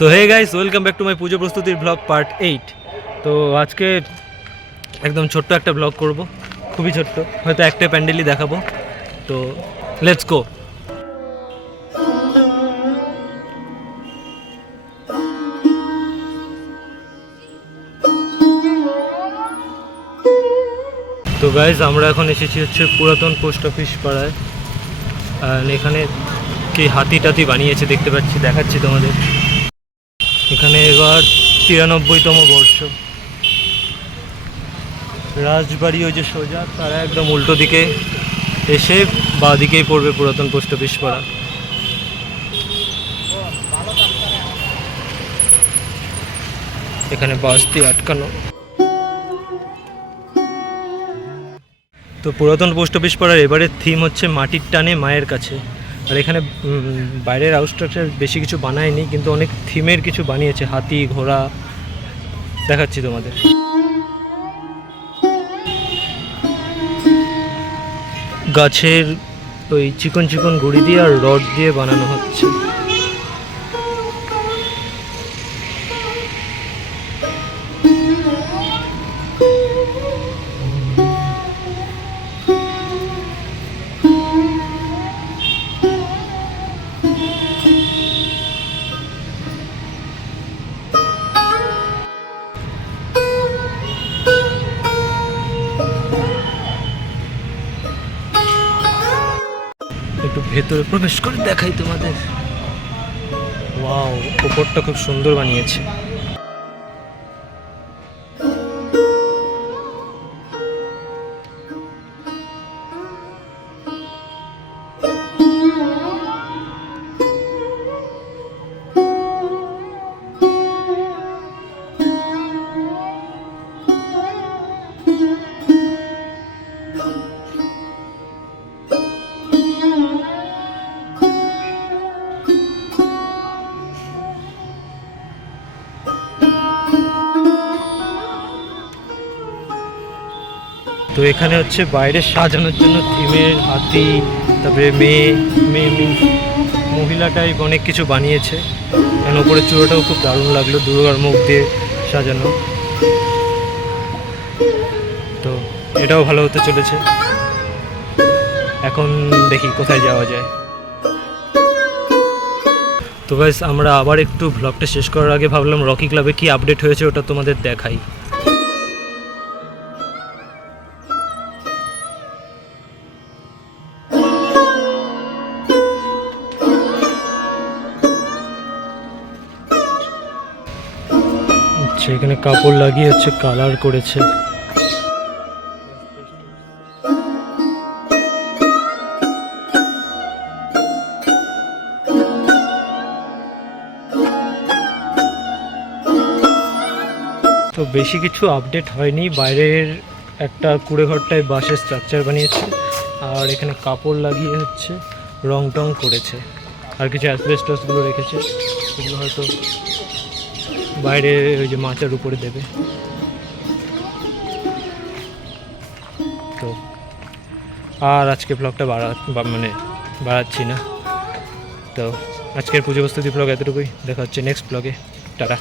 So hey guys welcome back to my pujo প্রস্তুতির blog part eight তো আজকে একদম ছোট্ট একটা ব্লগ করব। খুবই ছোট্ট, হয়তো একটা প্যান্ডেলই দেখাবো। তো লেটস গো তো গাইজ আমরা এখন এসেছি হচ্ছে পুরাতন পোস্ট অফিস পাড়ায়। আর এখানে কি হাতি টাতি বানিয়েছে দেখতে পাচ্ছি, দেখাচ্ছি তোমাদের। এখানে এবার তিরানব্বইতম বর্ষ। রাজবাড়ি ওই যে সোজা, তারা একদম উল্টো দিকে এসে বাঁ দিকেই পড়বে পুরাতন পোস্ট অফিস পাড়া। এখানে বাস দিয়ে আটকানো। তো পুরাতন পোস্ট অফিস পাড়ার এবারের থিম হচ্ছে মাটির টানে মায়ের কাছে। আর এখানে বাইরের আউটস্ট্রাকচার বেশি কিছু বানায়নি, কিন্তু অনেক থিমের কিছু বানিয়েছে, হাতি, ঘোড়া, দেখাচ্ছি তোমাদের। গাছের ওই চিকন চিকন গুড়ি দিয়ে আর রড দিয়ে বানানো হচ্ছে। ভেতরে প্রবেশ করে দেখাই তোমাদের। ওয়াও উপরটা খুব সুন্দর বানিয়েছে। তো এখানে হচ্ছে বাইরে সাজানোর জন্য থিমের হাতি, তারপরে মেয়ে মেয়ে মহিলা টাইপ অনেক কিছু বানিয়েছে। এখানে ওপরে চূড়োটাও খুব দারুণ লাগল, দুর্গার মুখ দিয়ে সাজানো। তো এটাও ভালো হতে চলেছে। এখন দেখি কোথায় যাওয়া যায়। তো গাইস আমরা আবার একটু ব্লগটা শেষ করার আগে ভাবলাম রকি ক্লাবে কি আপডেট হয়েছে ওটা তোমাদের দেখাই। এখানে কাপড় লাগিয়ে হচ্ছে কালার করেছে। তো বেশি কিছু আপডেট হয়নি। বাইরের একটা কুড়ে ঘরটায় বাঁশের স্ট্রাকচার বানিয়েছে আর এখানে কাপড় লাগিয়ে হচ্ছে রং টং করেছে। আর কিছু অ্যাসবেস্টসগুলো রেখেছে। সেগুলো হয়তো বাইরে ওই যে মাচার উপরে দেবে। তো, আর আজকে ব্লগটা বাড়া মানে বাড়াচ্ছি না। তো, আজকের পুজো বস্তুতি ব্লগ এতটুকুই। দেখা হচ্ছে নেক্সট ব্লগে টাটা।